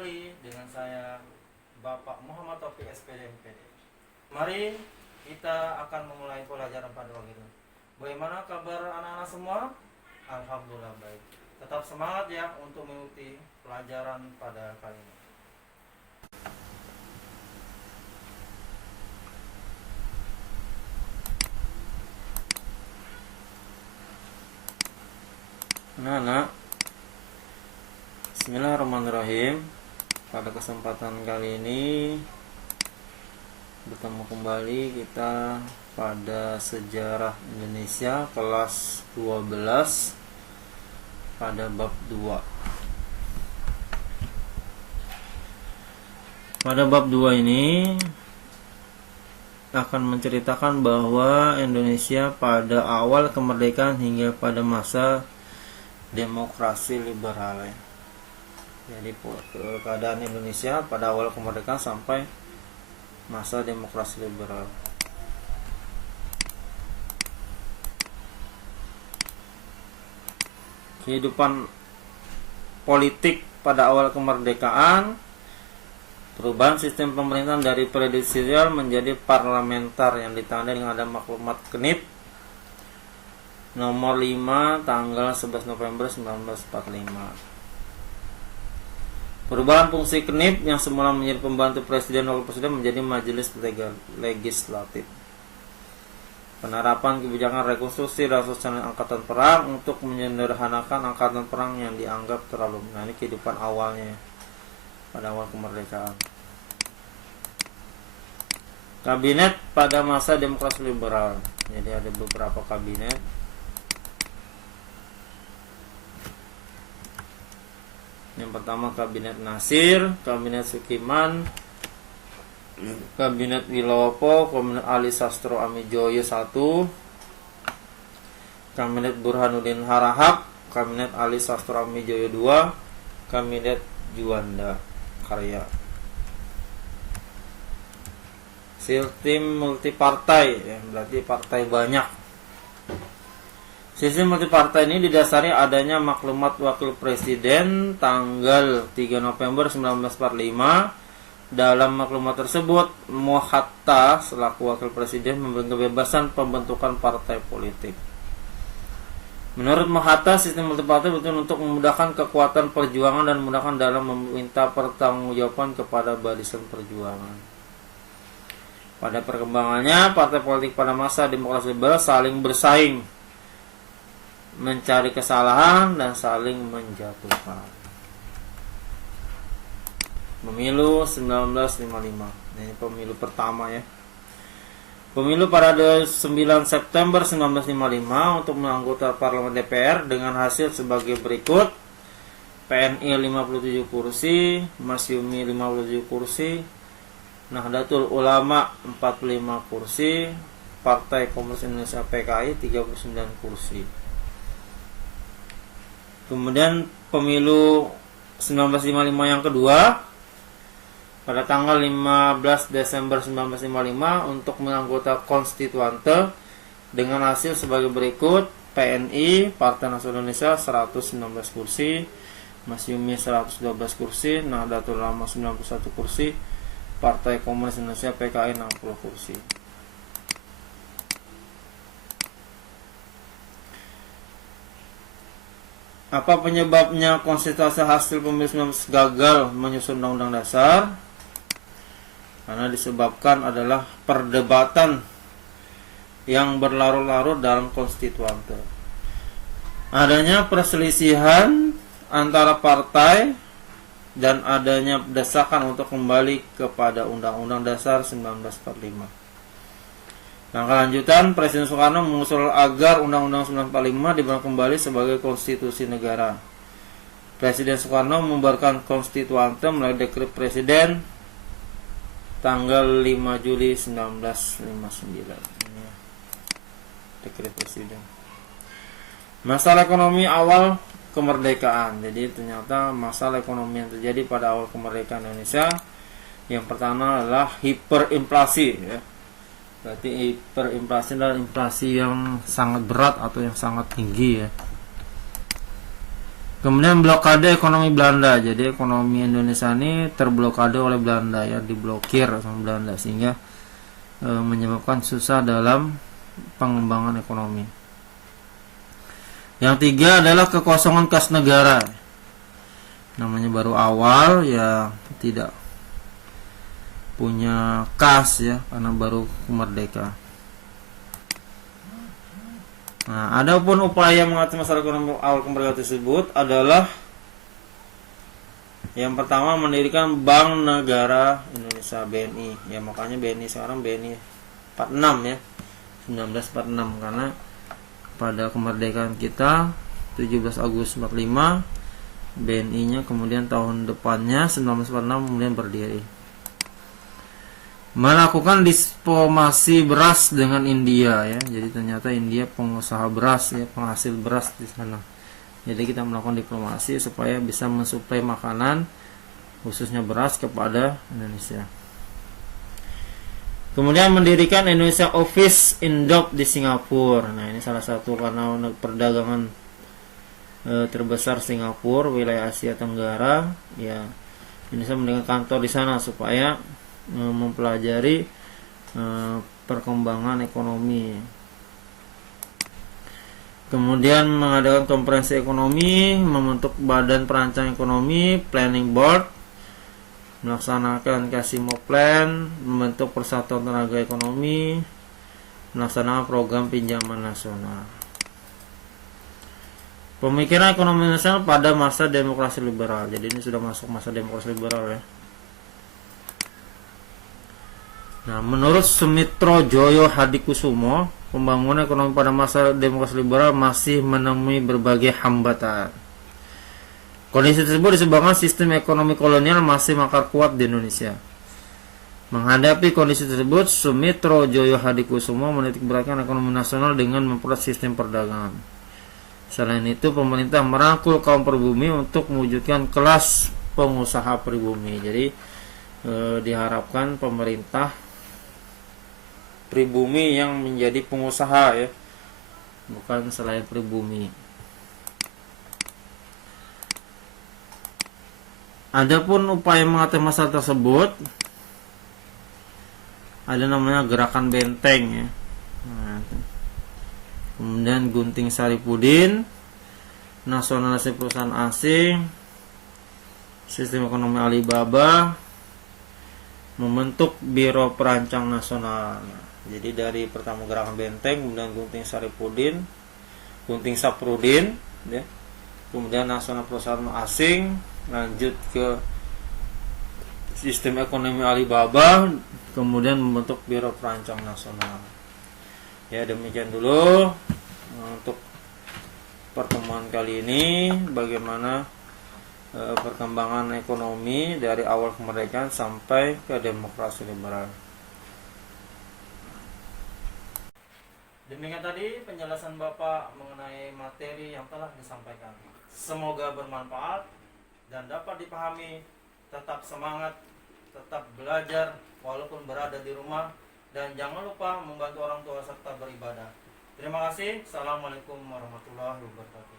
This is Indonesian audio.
kembali dengan saya Bapak Muhammad Taufik SPD MPD. Mari kita akan memulai pelajaran pada pagi ini. Bagaimana kabar anak-anak semua? Alhamdulillah baik. Tetap semangat ya untuk mengikuti pelajaran pada kali ini. Anak-anak, bismillahirrahmanirrahim. Pada kesempatan kali ini bertemu kembali kita pada sejarah Indonesia kelas 12 pada bab 2. Pada bab 2 ini akan menceritakan bahwa Indonesia pada awal kemerdekaan hingga pada masa demokrasi liberal. Jadi keadaan Indonesia pada awal kemerdekaan sampai masa demokrasi liberal. Kehidupan politik pada awal kemerdekaan, perubahan sistem pemerintahan dari presidensial menjadi parlementer yang ditandai dengan ada maklumat KNIP nomor 5 tanggal 11 November 1945. Perubahan fungsi KNIP yang semula menjadi pembantu presiden wakil presiden menjadi majelis legislatif. Penerapan kebijakan rekonstruksi dan sosial angkatan perang untuk menyederhanakan angkatan perang yang dianggap terlalu. Nah, ini kehidupan awalnya pada awal kemerdekaan. Kabinet pada masa demokrasi liberal. Jadi ada beberapa kabinet. Yang pertama Kabinet Nasir, Kabinet Sukiman, Kabinet Wilopo, Kabinet Ali Sastro Amijoyo 1, Kabinet Burhanuddin Harahap, Kabinet Ali Sastro Amijoyo 2, Kabinet Juanda Karya. Sistem multipartai, ya, berarti partai banyak. Sistem multipartai ini didasari adanya maklumat wakil presiden tanggal 3 November 1945. Dalam maklumat tersebut, Mohatta selaku wakil presiden memberi kebebasan pembentukan partai politik. Menurut Mohatta, sistem multipartai betul untuk memudahkan kekuatan perjuangan dan memudahkan dalam meminta pertanggungjawaban kepada barisan perjuangan. Pada perkembangannya, partai politik pada masa demokrasi liberal saling bersaing, mencari kesalahan dan saling menjatuhkan. Pemilu 1955. Ini pemilu pertama ya. Pemilu pada 9 September 1955 untuk menganggota parlemen DPR dengan hasil sebagai berikut. PNI 57 kursi, Masyumi 57 kursi, Nahdlatul Ulama 45 kursi, Partai Komunis Indonesia PKI 39 kursi. Kemudian pemilu 1955 yang kedua pada tanggal 15 Desember 1955 untuk menganggota konstituante dengan hasil sebagai berikut. PNI Partai Nasional Indonesia 119 kursi, Masyumi 112 kursi, Nahdlatul Ulama 91 kursi, Partai Komunis Indonesia PKI 60 kursi. Apa penyebabnya konstitusi hasil pemilu 19 gagal menyusun undang-undang dasar? Karena disebabkan adalah perdebatan yang berlarut-larut dalam konstituante. Adanya perselisihan antara partai dan adanya desakan untuk kembali kepada Undang-Undang Dasar 1945. Langkah lanjutan, Presiden Soekarno mengusul agar Undang-Undang 1945 dibuat kembali sebagai konstitusi negara. Presiden Soekarno membubarkan konstituante melalui dekret presiden tanggal 5 Juli 1959. Ini dekret presiden. Masalah ekonomi awal kemerdekaan. Jadi ternyata masalah ekonomi yang terjadi pada awal kemerdekaan Indonesia, yang pertama adalah hiperinflasi ya. Berarti hiperinflasi adalah inflasi yang sangat berat atau yang sangat tinggi ya. Kemudian blokade ekonomi Belanda. Jadi ekonomi Indonesia ini terblokade oleh Belanda ya, diblokir sama Belanda sehingga menyebabkan susah dalam pengembangan ekonomi. Yang tiga adalah kekosongan kas negara. Namanya baru awal ya, tidak punya kas ya karena baru merdeka. Nah, adapun upaya mengatasi masalah ekonomi awal kemerdekaan tersebut adalah yang pertama mendirikan Bank Negara Indonesia BNI. Ya makanya BNI sekarang BNI 46 ya. 1946 karena pada kemerdekaan kita 17 Agustus 45 BNI-nya kemudian tahun depannya 1946 kemudian berdiri. Melakukan diplomasi beras dengan India ya. Jadi ternyata India pengusaha beras ya, penghasil beras di sana. Jadi kita melakukan diplomasi supaya bisa mensuplai makanan khususnya beras kepada Indonesia. Kemudian mendirikan Indonesia Office in Dock di Singapura. Nah, ini salah satu karena perdagangan terbesar Singapura, wilayah Asia Tenggara ya. Indonesia mendirikan kantor di sana supaya mempelajari perkembangan ekonomi. Kemudian mengadakan konferensi ekonomi, membentuk badan perancang ekonomi, planning board, melaksanakan Casimo Plan, membentuk persatuan tenaga ekonomi, melaksanakan program pinjaman nasional. Pemikiran ekonomi nasional pada masa demokrasi liberal. Jadi ini sudah masuk masa demokrasi liberal ya. Nah, menurut Sumitro Joyo Hadikusumo, pembangunan ekonomi pada masa demokrasi liberal masih menemui berbagai hambatan. Kondisi tersebut disebabkan sistem ekonomi kolonial masih mengakar kuat di Indonesia. Menghadapi kondisi tersebut, Sumitro Joyo Hadikusumo menitik beratkan ekonomi nasional dengan memperluas sistem perdagangan. Selain itu, pemerintah merangkul kaum pribumi untuk mewujudkan kelas pengusaha pribumi. Jadi diharapkan pemerintah pribumi yang menjadi pengusaha ya, bukan selain pribumi. Adapun upaya mengatasi masalah tersebut ada namanya gerakan benteng ya. Nah, kemudian Gunting Saripudin, nasionalisasi perusahaan asing, sistem ekonomi Alibaba, membentuk Biro Perancang Nasional. Jadi dari pertama gerakan benteng, kemudian Gunting Saripudin, Gunting Saprudin, ya. Kemudian nasional perusahaan asing, lanjut ke sistem ekonomi Alibaba, kemudian membentuk Biro Perancang Nasional. Ya demikian dulu untuk pertemuan kali ini, bagaimana perkembangan ekonomi dari awal kemerdekaan sampai ke demokrasi liberal. Demikian tadi penjelasan Bapak mengenai materi yang telah disampaikan. Semoga bermanfaat dan dapat dipahami. Tetap semangat, tetap belajar walaupun berada di rumah, dan jangan lupa membantu orang tua serta beribadah. Terima kasih. Assalamualaikum warahmatullahi wabarakatuh.